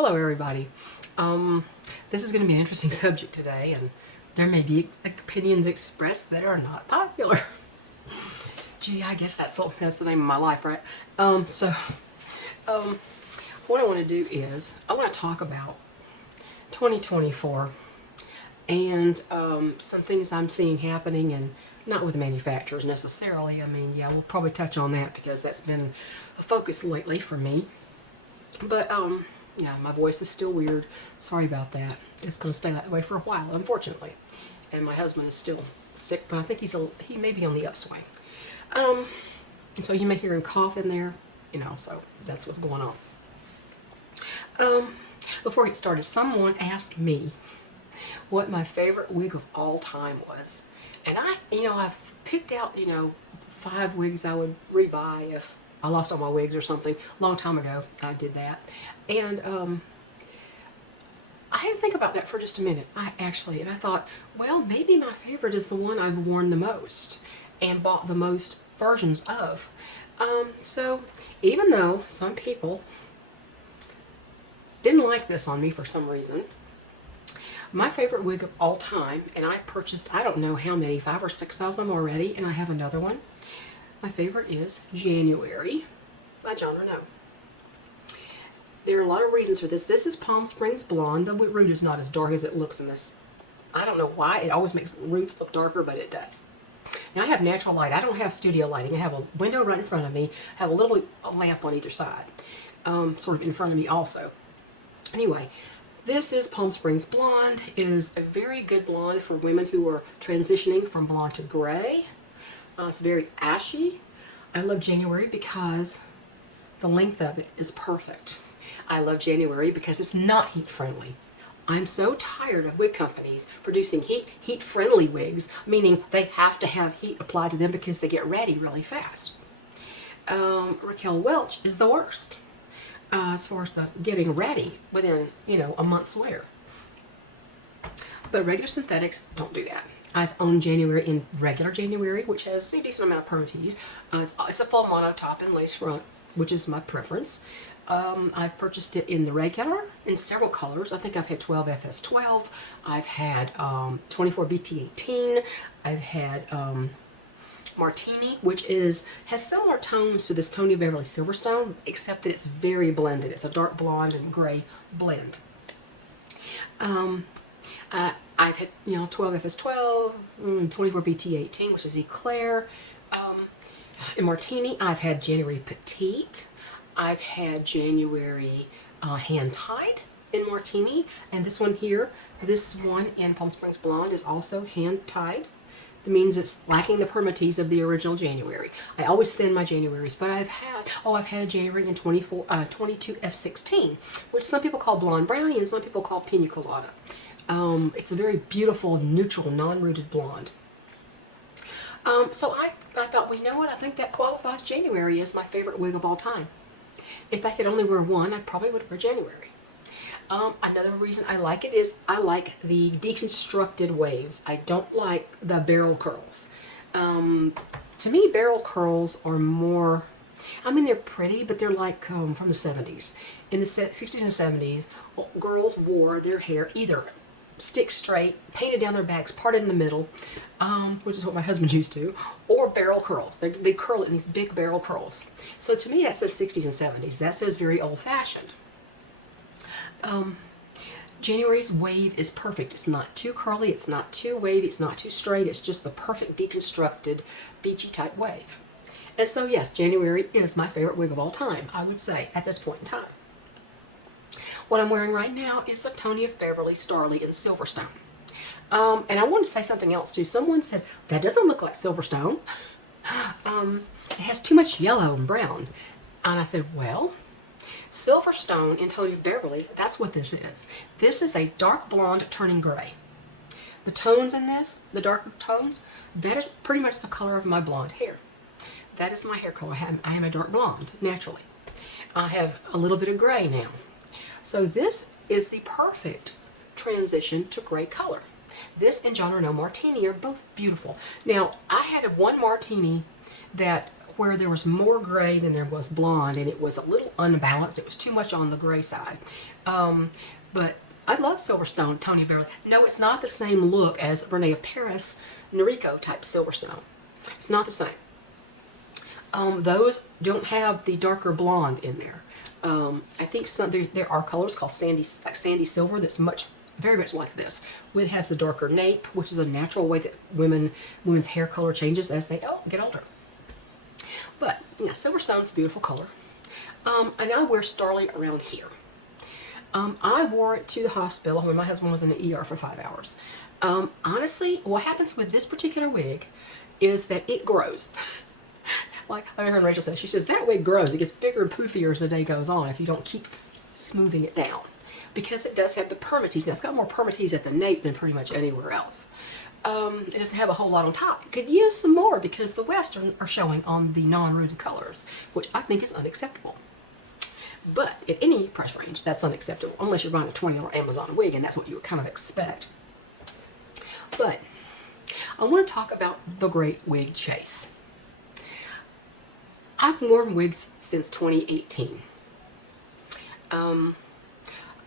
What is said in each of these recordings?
Hello everybody. This is going to be an interesting subject today, and there may be opinions expressed that are not popular. Gee, I guess that's the name of my life, right? What I want to do is I want to talk about 2024 and some things I'm seeing happening, and not with manufacturers necessarily. I mean, yeah, we'll probably touch on that because that's been a focus lately for me. But yeah, my voice is still weird. Sorry about that. It's going to stay that way for a while, unfortunately. And my husband is still sick, but I think he may be on the upswing. And so you may hear him cough in there, so that's what's going on. Before I get started, someone asked me what my favorite wig of all time was. And I've picked out, 5 wigs I would rebuy if I lost all my wigs or something. A long time ago, I did that. And I had to think about that for just a minute. I thought, well, maybe my favorite is the one I've worn the most and bought the most versions of. So even though some people didn't like this on me for some reason, my favorite wig of all time, and I purchased, I don't know how many, 5 or 6 of them already, and I have another one. My favorite is January by John Renault. There are a lot of reasons for this. This is Palm Springs Blonde. The root is not as dark as it looks in this. I don't know why. It always makes the roots look darker, but it does. Now I have natural light. I don't have studio lighting. I have a window right in front of me. I have a little lamp on either side, sort of in front of me also. Anyway, this is Palm Springs Blonde. It is a very good blonde for women who are transitioning from blonde to gray. It's very ashy. I love January because the length of it is perfect. I love January because it's not heat friendly. I'm so tired of wig companies producing heat friendly wigs, meaning they have to have heat applied to them because they get ready really fast. Raquel Welch is the worst as far as the getting ready within, a month's wear. But regular synthetics don't do that. I've owned January in regular January, which has a decent amount of permatease. It's a full mono top and lace front, which is my preference. I've purchased it in the regular in several colors. I think I've had 12 FS12. I've had 24 BT18. I've had Martini, which has similar tones to this Tony Beverly Silverstone, except that it's very blended. It's a dark blonde and gray blend. I've had 12 FS12, 24 BT18, which is Eclair. In Martini, I've had January Petite. I've had January hand-tied in Martini, and this one here, this one in Palm Springs Blonde is also hand-tied. That means it's lacking the permatease of the original January. I always thin my Januaries, but I've had January in 22 F16, which some people call Blonde Brownie and some people call Pina Colada. It's a very beautiful, neutral, non-rooted blonde. So I thought, well, you know what? I think that qualifies January as my favorite wig of all time. If I could only wear one, I probably would wear January. Another reason I like it is I like the deconstructed waves. I don't like the barrel curls. To me, barrel curls are more, they're pretty, but they're like from the 70s. In the 60s and 70s, girls wore their hair either stick straight, painted down their backs, parted in the middle, which is what my husband used to, or barrel curls. They curl it in these big barrel curls. So to me, that says 60s and 70s. That says very old-fashioned. January's wave is perfect. It's not too curly, it's not too wavy, it's not too straight. It's just the perfect deconstructed beachy type wave. And so yes, January is my favorite wig of all time, I would say, at this point in time. What I'm wearing right now is the Tony of Beverly Starly in Silverstone. And I wanted to say something else too. Someone said, that doesn't look like Silverstone. It has too much yellow and brown. And I said, well, Silverstone in Tony of Beverly, that's what this is. This is a dark blonde turning gray. The tones in this, the darker tones, that is pretty much the color of my blonde hair. That is my hair color. I am a dark blonde, naturally. I have a little bit of gray now. So this is the perfect transition to gray color. This and John Renault Martini are both beautiful. Now, I had one Martini that where there was more gray than there was blonde, and it was a little unbalanced. It was too much on the gray side. But I love Silverstone Tony Beverly. No, it's not the same look as Rene of Paris, Noriko type Silverstone. It's not the same. Those don't have the darker blonde in there. I think there are colors called sandy silver that's very much like this. It has the darker nape, which is a natural way that women's hair color changes as they get older. But yeah, Silverstone's a beautiful color. And I wear Starlight around here. I wore it to the hospital when my husband was in the ER for 5 hours. Honestly, what happens with this particular wig is that it grows. Like I heard Rachel say, she says, that wig grows. It gets bigger and poofier as the day goes on if you don't keep smoothing it down. Because it does have the permatease. Now, it's got more permatease at the nape than pretty much anywhere else. It doesn't have a whole lot on top. It could use some more because the wefts are showing on the non-rooted colors, which I think is unacceptable. But at any price range, that's unacceptable, unless you're buying a $20 Amazon wig, and that's what you would kind of expect. But I want to talk about the great wig chase. I've worn wigs since 2018.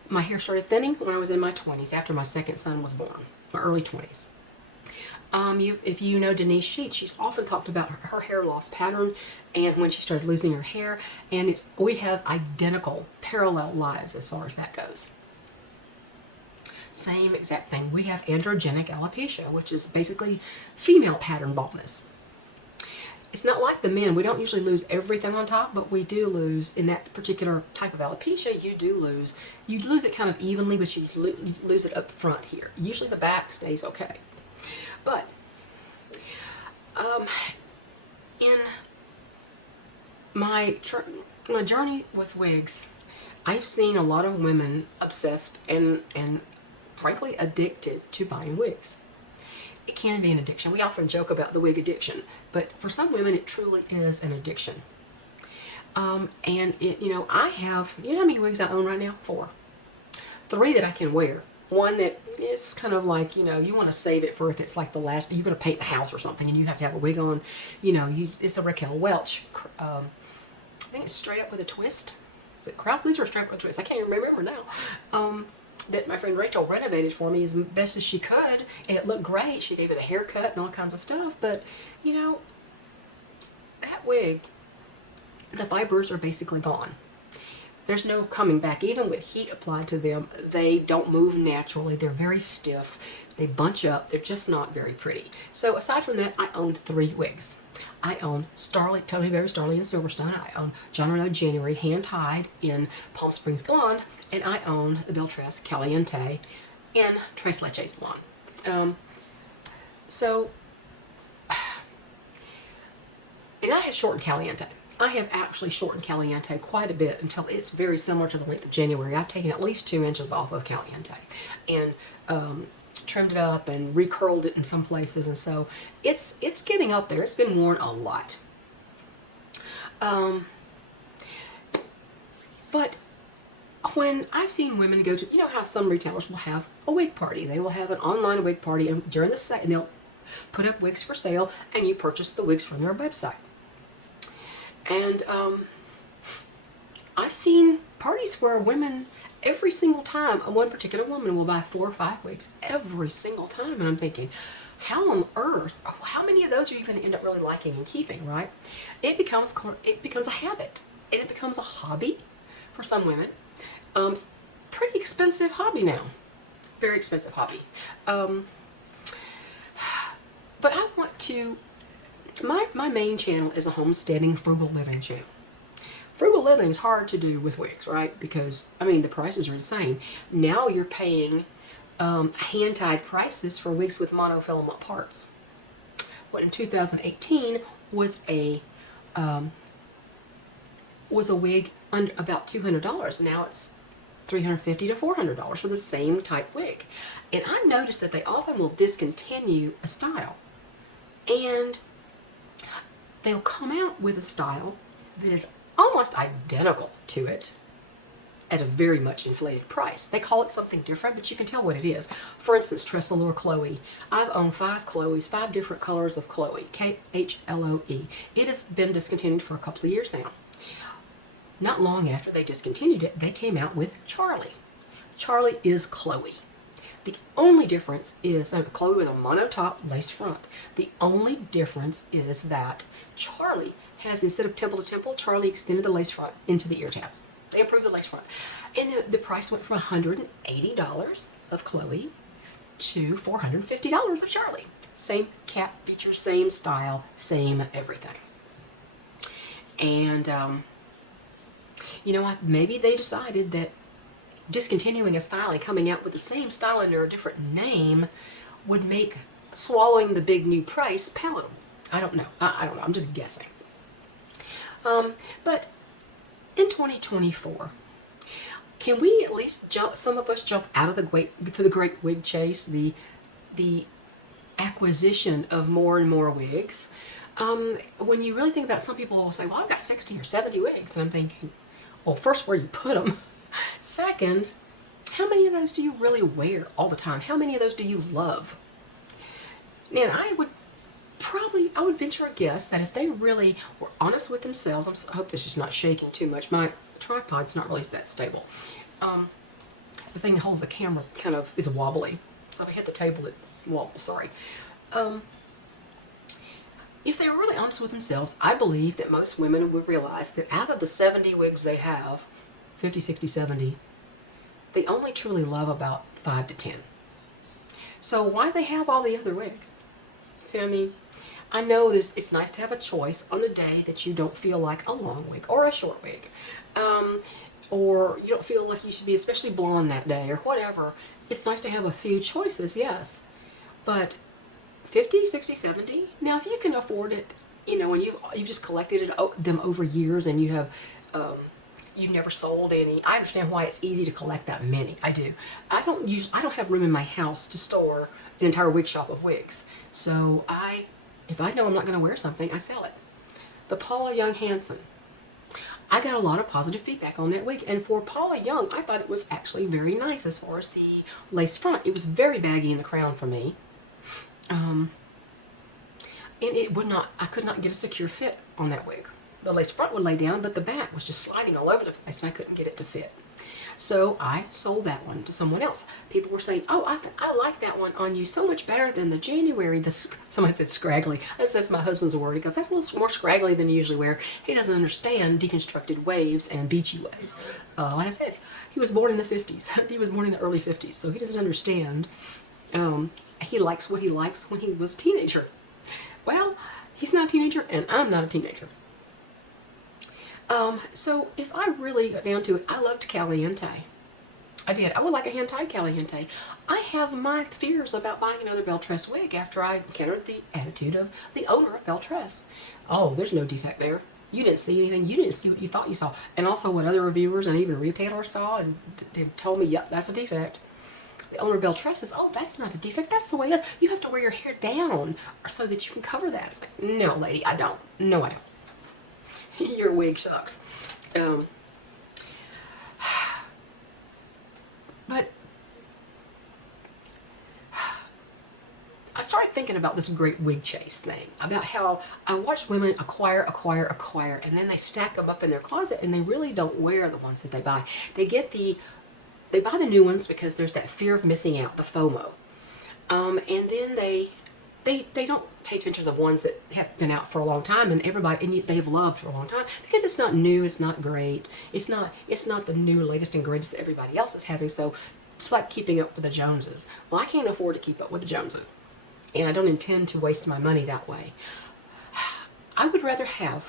My hair started thinning when I was in my 20s, after my second son was born, my early 20s. If you know Denise Sheets, she's often talked about her hair loss pattern and when she started losing her hair, and we have identical, parallel lives as far as that goes. Same exact thing. We have androgenic alopecia, which is basically female pattern baldness. It's not like the men. We don't usually lose everything on top, but we do lose, in that particular type of alopecia, you lose it kind of evenly, but you lose it up front here. Usually the back stays okay. But in my journey with wigs, I've seen a lot of women obsessed and frankly addicted to buying wigs. It can be an addiction. We often joke about the wig addiction, but for some women it truly is an addiction. And I have, how many wigs I own right now? 4. 3 that I can wear. One that is kind of like, you want to save it for if it's like the last, you're going to paint the house or something and you have to have a wig on, it's a Raquel Welch. I think it's straight up with a twist. Is it crowd pleaser or straight up with a twist? I can't even remember now. That my friend Rachel renovated for me as best as she could, and it looked great. She gave it a haircut and all kinds of stuff, but that wig, the fibers are basically gone. There's no coming back. Even with heat applied to them, they don't move naturally. They're very stiff. They bunch up. They're just not very pretty. So aside from that, I owned 3 wigs. I own Starlight, Tony Beverly Starlight in Silverstone. I own John Renaud January hand-tied in Palm Springs Blonde. And I own the Beltress Caliente in Tres Leches Blonde. And I have shortened Caliente. I have actually shortened Caliente quite a bit until it's very similar to the length of January. I've taken at least 2 inches off of Caliente and trimmed it up and recurled it in some places, and so it's getting up there. It's been worn a lot. But when I've seen women go to, how some retailers will have a wig party. They will have an online wig party, and during the sale, and they'll put up wigs for sale, and you purchase the wigs from their website. And I've seen parties where women, every single time, one particular woman will buy 4 or 5 wigs every single time, and I'm thinking, how on earth, how many of those are you going to end up really liking and keeping, right? It becomes a habit, and it becomes a hobby for some women. Pretty expensive hobby now. Very expensive hobby. But I want to, my main channel is a homesteading, frugal living channel. Frugal living is hard to do with wigs, right? Because, the prices are insane. Now you're paying hand-tied prices for wigs with monofilament parts. What in 2018 was a wig under about $200. Now it's $350 to $400 for the same type wig. And I noticed that they often will discontinue a style, and they'll come out with a style that is almost identical to it, at a very much inflated price. They call it something different, but you can tell what it is. For instance, Tressalure Chloe. I've owned 5 Chloes, 5 different colors of Chloe, Khloe. It has been discontinued for a couple of years now. Not long after they discontinued it, they came out with Charlie. Charlie is Chloe. The only difference is that Chloe with a mono top, lace front. The only difference is that Charlie has, instead of temple to temple, Charlie extended the lace front into the ear tabs. They improved the lace front. And the price went from $180 of Chloe to $450 of Charlie. Same cap feature, same style, same everything. And, you know, maybe they decided that discontinuing a style and coming out with the same style under a different name would make swallowing the big new price palatable. I don't know. I don't know. I'm just guessing. But in 2024, can we at least jump? Some of us jump out of the great wig chase, the acquisition of more and more wigs. When you really think about, some people will say, "Well, I've got 60 or 70 wigs," and I'm thinking, well, first, where do you put them? Second, how many of those do you really wear all the time? How many of those do you love? And I would venture a guess that if they really were honest with themselves, I hope this is not shaking too much. My tripod's not really that stable. The thing that holds the camera kind of is wobbly. So if I hit the table, it wobbles, sorry. If they were really honest with themselves, I believe that most women would realize that out of the 70 wigs they have, 50, 60, 70, they only truly love about 5 to 10. So why they have all the other wigs? See what I mean? I know it's nice to have a choice on the day that you don't feel like a long wig or a short wig. Or you don't feel like you should be especially blonde that day or whatever. It's nice to have a few choices, yes. But 50, 60, 70, now if you can afford it, you know, and you've just collected them over years and you have, you've never sold any. I understand why it's easy to collect that many. I do. I don't have room in my house to store an entire wig shop of wigs. So if I know I'm not going to wear something, I sell it. The Paula Young Hanson. I got a lot of positive feedback on that wig, and for Paula Young, I thought it was actually very nice as far as the lace front. It was very baggy in the crown for me. And I could not get a secure fit on that wig. The lace front would lay down, but the back was just sliding all over the place, and I couldn't get it to fit. So I sold that one to someone else. People were saying, "Oh, I like that one on you so much better than the January." Somebody said scraggly. That's my husband's word. He goes, "That's a little more scraggly than you usually wear." He doesn't understand deconstructed waves and beachy waves. Like I said, he was born in the 50s. He was born in the early 50s, so he doesn't understand. He likes what he likes when he was a teenager. Well, he's not a teenager, and I'm not a teenager. So if I really got down to it, I loved Caliente. I did. I would like a hand-tied Caliente. I have my fears about buying another Beltress wig after I encountered the attitude of the owner of Beltress. Oh, there's no defect there. You didn't see anything. You didn't see what you thought you saw. And also what other reviewers and even retailers saw and they told me, yep, that's a defect. The owner of Beltress says, oh, that's not a defect. That's the way it is. You have to wear your hair down so that you can cover that. It's like, no, lady, I don't. No, I don't. Your wig sucks. But I started thinking about this great wig chase thing, about how I watch women acquire, and then they stack them up in their closet and they really don't wear the ones that they buy. They buy the new ones because there's that fear of missing out, the FOMO. And then they don't pay attention to the ones that have been out for a long time and they've loved for a long time, because it's not new, it's not great, it's not the new, latest and greatest that everybody else is having. So it's like keeping up with the Joneses. Well, I can't afford to keep up with the Joneses, and I don't intend to waste my money that way. I would rather have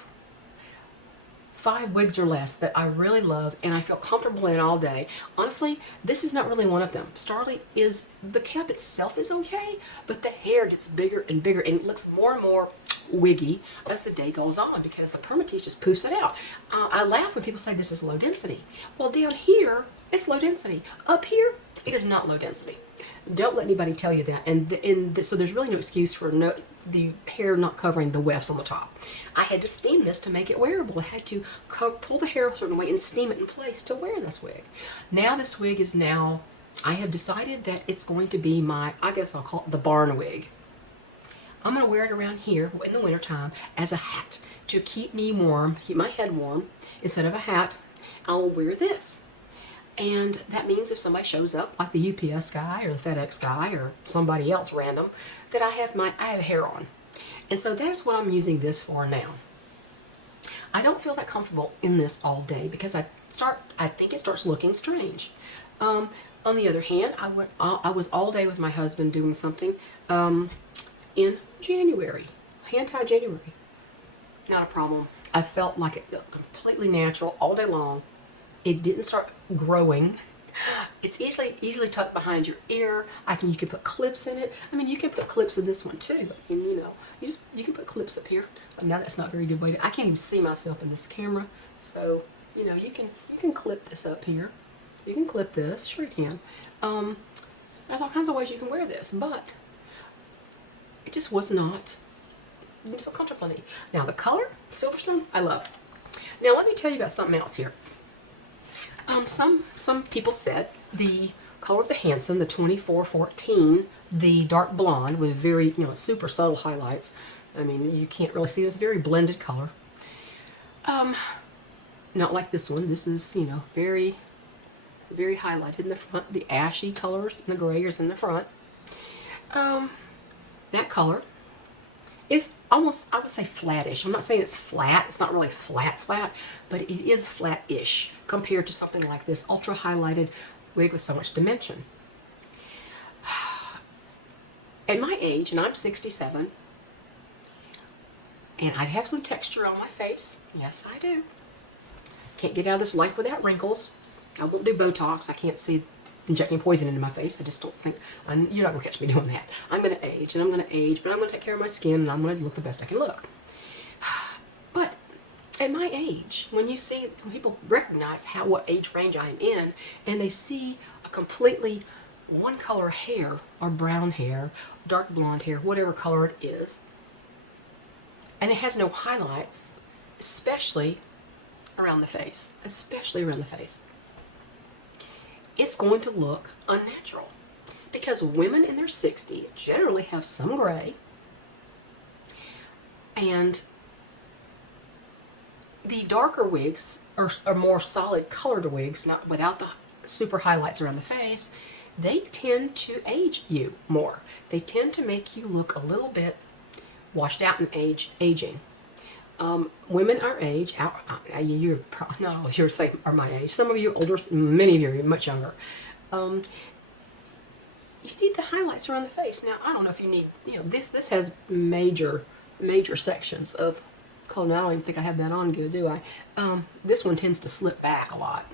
5 wigs or less that I really love and I feel comfortable in all day. Honestly, this is not really one of them. Starly is, the cap itself is okay, but the hair gets bigger and bigger and it looks more and more wiggy as the day goes on because the permatease just poofs it out. I laugh when people say this is low density. Well, down here, it's low density. Up here, it is not low density. Don't let anybody tell you that. So there's really no excuse for the hair not covering the wefts on the top. I had to steam this to make it wearable. I had to pull the hair a certain way and steam it in place to wear this wig. Now this wig is I have decided that it's going to be I guess I'll call it the barn wig. I'm going to wear it around here in the wintertime as a hat to keep me warm, keep my head warm. Instead of a hat, I'll wear this. And that means if somebody shows up, like the UPS guy or the FedEx guy or somebody else random, that I have hair on. And so that's what I'm using this for now. I don't feel that comfortable in this all day because I think it starts looking strange. On the other hand, I was all day with my husband doing something in January, hand tie January. Not a problem. I felt like it looked completely natural all day long. It didn't start growing. It's easily tucked behind your ear. You can put clips in it. I mean, you can put clips in this one too. And you can put clips up here. But now that's not a very good way I can't even see myself in this camera. So, you can clip this up here. You can clip this, sure you can. There's all kinds of ways you can wear this, but it just was not, didn't feel comfortable in it. Now the color, Silverstone, I love. Now let me tell you about something else here. Some people said the color of the Hanson, the 2414, the dark blonde with very, super subtle highlights. I mean, you can't really see, it's a very blended color. Not like this one. This is, very, very highlighted in the front. The ashy colors and the grayers in the front. That color is almost, I would say, flattish. I'm not saying it's flat. It's not really flat, but it is flat-ish compared to something like this ultra highlighted wig with so much dimension. At my age, and I'm 67, and I have some texture on my face. Yes, I do. Can't get out of this life without wrinkles. I won't do Botox. I can't see injecting poison into my face. I just don't think, you're not going to catch me doing that. I'm going to age, and I'm going to age, but I'm going to take care of my skin, and I'm going to look the best I can look. But at my age, when people recognize what age range I'm in, and they see a completely one color hair, or brown hair, dark blonde hair, whatever color it is, and it has no highlights, especially around the face, it's going to look unnatural because women in their 60s generally have some gray, and the darker wigs are more solid colored wigs, not without the super highlights around the face. They tend to age you more. They tend to make you look a little bit washed out and aging. Women our age, you're probably not all of you are my age. Some of you are older, many of you are much younger. You need the highlights around the face. Now, I don't know if you need, this has major sections of color. Now, I don't even think I have that on good, do I? This one tends to slip back a lot.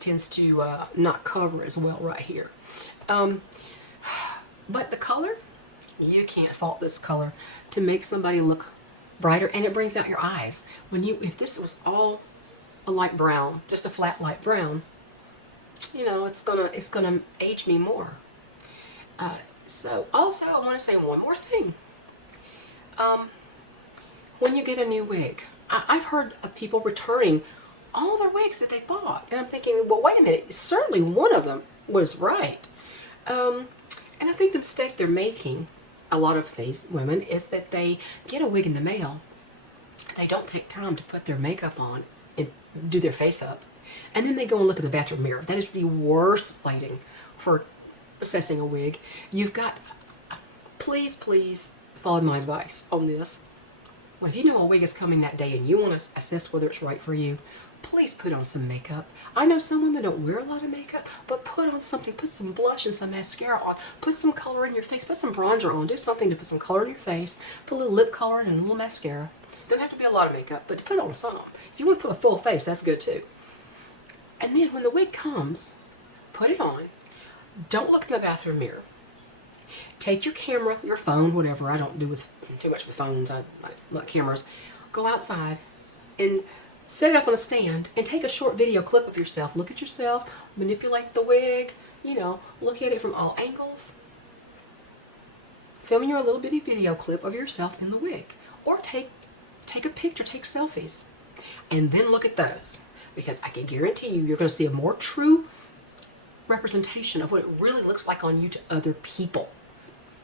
Tends to not cover as well right here. But the color, you can't fault this color to make somebody look brighter, and it brings out your eyes. If this was all a light brown, just a flat light brown, it's gonna age me more. So also I want to say one more thing. When you get a new wig, I've heard of people returning all their wigs that they bought, and I'm thinking, well, wait a minute, certainly one of them was right. And I think the mistake they're making, a lot of these women, is that they get a wig in the mail, they don't take time to put their makeup on and do their face up, and then they go and look in the bathroom mirror. That is the worst plating for assessing a wig. Please follow my advice on this. Well, if you know a wig is coming that day and you want to assess whether it's right for you, please put on some makeup. I know some women don't wear a lot of makeup, but put on something. Put some blush and some mascara on. Put some color in your face. Put some bronzer on. Do something to put some color in your face. Put a little lip color and a little mascara. Doesn't have to be a lot of makeup, but to put on some. If you want to put a full face, that's good too. And then when the wig comes, put it on. Don't look in the bathroom mirror. Take your camera, your phone, whatever. I don't do too much with phones. I like cameras. Go outside and set it up on a stand and take a short video clip of yourself. Look at yourself, manipulate the wig, you know, look at it from all angles. Film your little bitty video clip of yourself in the wig. Or take a picture, take selfies. And then look at those. Because I can guarantee you're going to see a more true representation of what it really looks like on you to other people.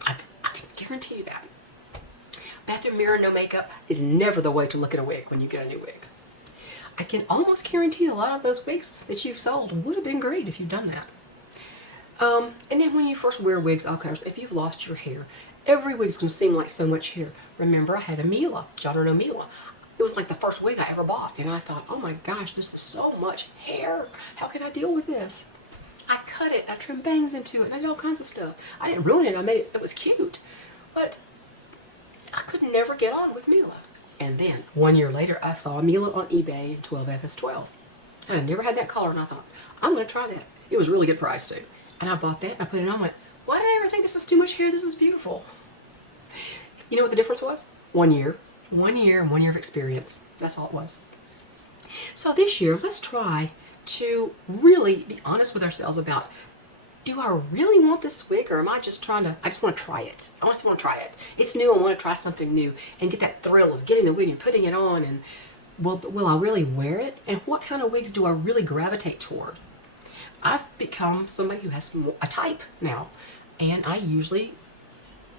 I can guarantee you that. Bathroom mirror, no makeup is never the way to look at a wig when you get a new wig. I can almost guarantee a lot of those wigs that you've sold would have been great if you've done that. And then when you first wear wigs, all colors, if you've lost your hair, every wig's going to seem like so much hair. Remember, I had a Mila, John or Mila. It was like the first wig I ever bought, and I thought, oh my gosh, this is so much hair. How can I deal with this? I cut it, I trimmed bangs into it, I did all kinds of stuff. I didn't ruin it, I made it, it was cute. But I could never get on with Mila. And then, 1 year later, I saw a Mila on eBay in 12FS12. And I never had that color, and I thought, I'm going to try that. It was a really good price, too. And I bought that, and I put it on, and went, why did I ever think this is too much hair? This is beautiful. You know what the difference was? 1 year. 1 year and 1 year of experience. That's all it was. So this year, let's try to really be honest with ourselves about, do I really want this wig, or am I just I just want to try it. I just want to try it. It's new, I want to try something new and get that thrill of getting the wig and putting it on, and will I really wear it? And what kind of wigs do I really gravitate toward? I've become somebody who has a type now, and I usually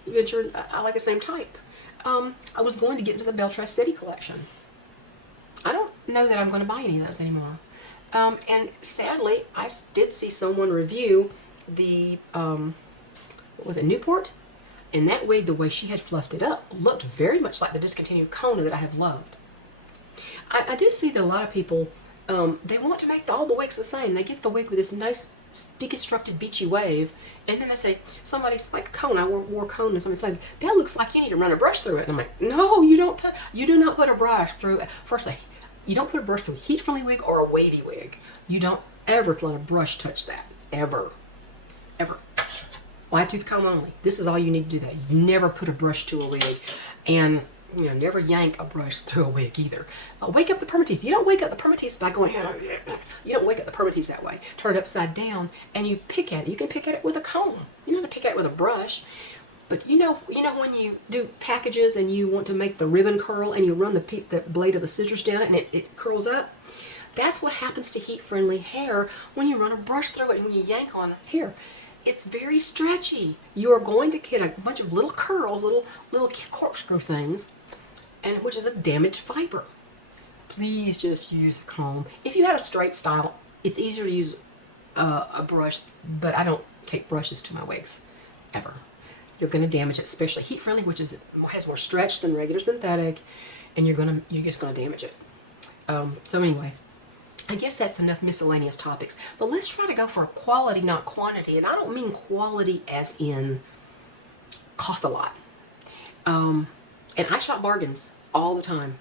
venture, I like the same type. I was going to get into the Beltress City collection. I don't know that I'm going to buy any of those anymore. And sadly, I did see someone review the, what was it, Newport? And that wig, the way she had fluffed it up, looked very much like the discontinued Kona that I have loved. I do see that a lot of people, they want to make all the wigs the same. They get the wig with this nice deconstructed beachy wave, and then they say, somebody's like Kona, I wore Kona, and somebody says, that looks like you need to run a brush through it. And I'm like, no, you don't. You do not put a brush through it. Firstly, you don't put a brush through a heat-friendly wig or a wavy wig. You don't ever let a brush touch that. Ever. Ever. Wide tooth comb only. This is all you need to do that. You never put a brush to a wig. And, you know, never yank a brush through a wig either. Wake up the permatease. You don't wake up the permatease by going, you don't wake up the permatease that way. Turn it upside down and you pick at it. You can pick at it with a comb. You don't have to pick at it with a brush. But you know when you do packages and you want to make the ribbon curl and you run the blade of the scissors down it and it curls up? That's what happens to heat-friendly hair when you run a brush through it and when you yank on hair. It's very stretchy. You are going to get a bunch of little curls, little corkscrew things, and which is a damaged fiber. Please just use a comb. If you had a straight style, it's easier to use a brush, but I don't take brushes to my wigs, ever. You're going to damage it, especially heat-friendly, which has more stretch than regular synthetic, and you're just going to damage it. So anyway, I guess that's enough miscellaneous topics. But let's try to go for quality, not quantity. And I don't mean quality as in cost a lot. And I shop bargains all the time.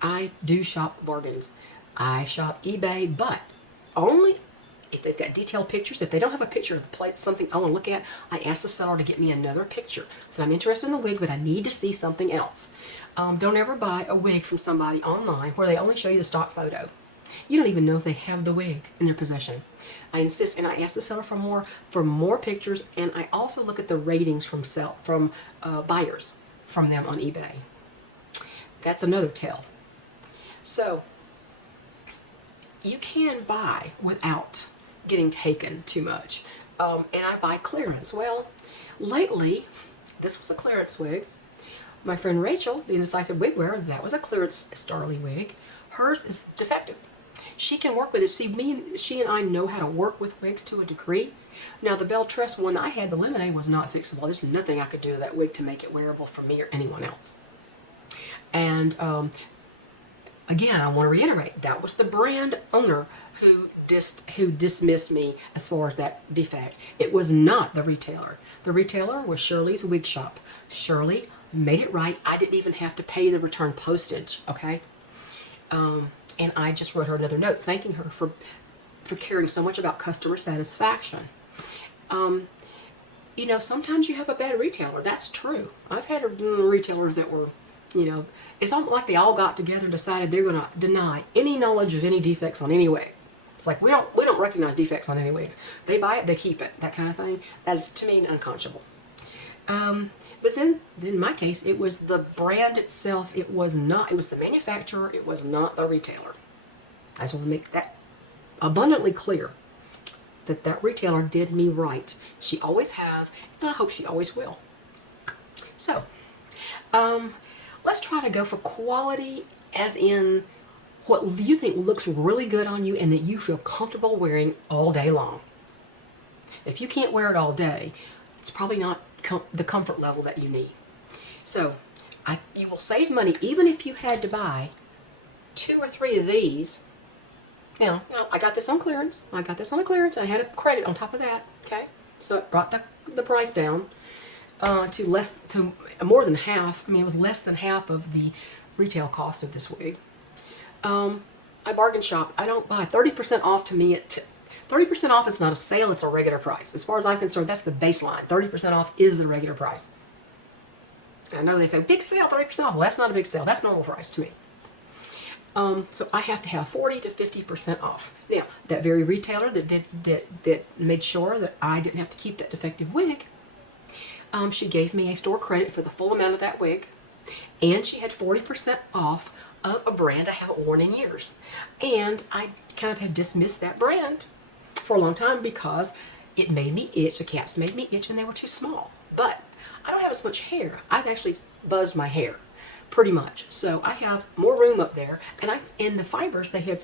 I do shop bargains. I shop eBay, but only if they've got detailed pictures. If they don't have a picture of the plate, something I want to look at, I ask the seller to get me another picture. So I'm interested in the wig, but I need to see something else. Don't ever buy a wig from somebody online where they only show you the stock photo. You don't even know if they have the wig in their possession. I insist, and I ask the seller for more pictures, and I also look at the ratings from buyers from them on eBay. That's another tell. So you can buy without getting taken too much. And I buy clearance. Well, lately, this was a clearance wig. My friend Rachel, the Indecisive Wig Wearer, that was a clearance Starly wig. Hers is defective. She can work with it. See, she and I know how to work with wigs to a degree. Now, the Beltress one I had, the Lemonade, was not fixable. There's nothing I could do to that wig to make it wearable for me or anyone else. And again, I want to reiterate, that was the brand owner who dismissed me as far as that defect. It was not the retailer. The retailer was Shirley's Wig Shop. Shirley made it right. I didn't even have to pay the return postage, okay? And I just wrote her another note thanking her for caring so much about customer satisfaction. You know, sometimes you have a bad retailer. That's true. I've had retailers that were, you know, it's almost like they all got together and decided they're going to deny any knowledge of any defects on any wig. It's like we don't recognize defects on any wigs. They buy it, they keep it, that kind of thing. That is, to me, unconscionable. But then in my case, it was the brand itself. It was not. It was the manufacturer. It was not the retailer. I just want to make that abundantly clear, that that retailer did me right. She always has, and I hope she always will. So, let's try to go for quality, as in what you think looks really good on you and that you feel comfortable wearing all day long. If you can't wear it all day, it's probably not the comfort level that you need. So you will save money even if you had to buy 2 or 3 of these. Now, I got this on clearance. I got this on a clearance. I had a credit on top of that. Okay, so it brought the price down to more than half. I mean, it was less than half of the retail cost of this wig. I bargain shop. I don't buy 30% off. To me, 30% off is not a sale, it's a regular price. As far as I'm concerned, that's the baseline. 30% off is the regular price. I know they say, big sale, 30% off. Well, that's not a big sale. That's normal price to me. So I have to have 40 to 50% off. Now, that very retailer that made sure that I didn't have to keep that defective wig, she gave me a store credit for the full amount of that wig, and she had 40% off of a brand I haven't worn in years. And I kind of had dismissed that brand for a long time because it made me itch. The caps made me itch and they were too small. But I don't have as much hair. I've actually buzzed my hair pretty much. So I have more room up there, and the fibers, they have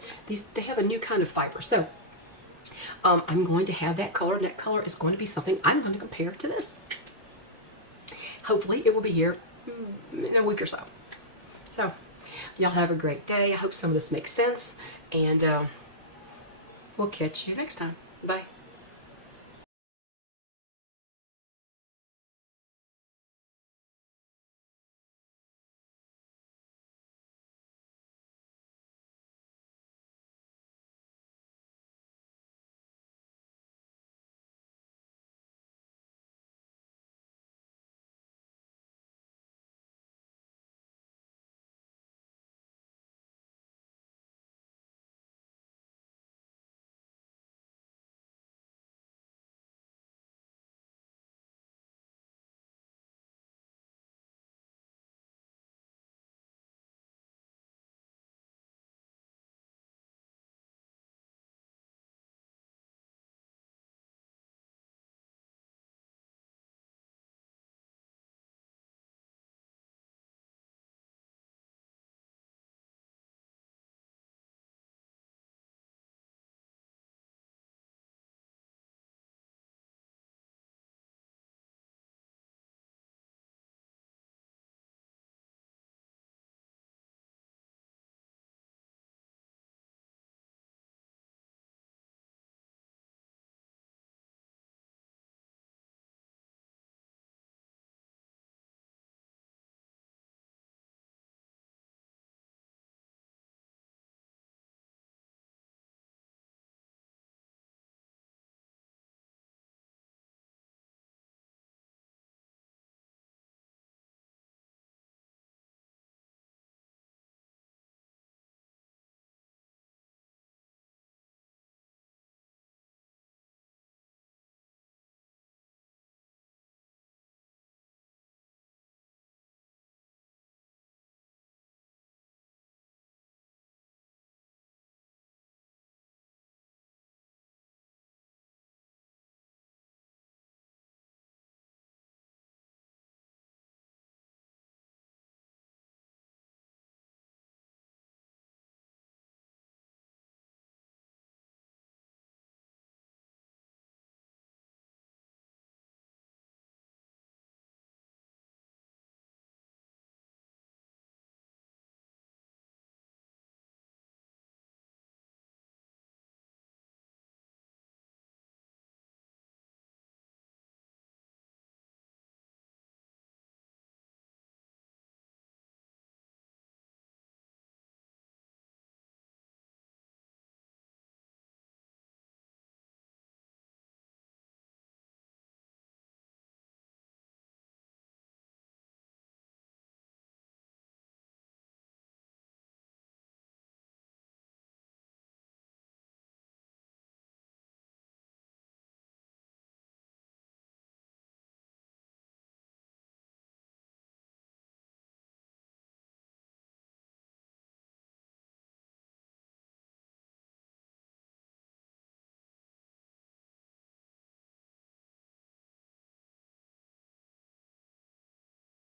a new kind of fiber. So I'm going to have that color, and that color is going to be something I'm going to compare to this. Hopefully it will be here in a week or so. So y'all have a great day. I hope some of this makes sense, and we'll catch you next time. Bye.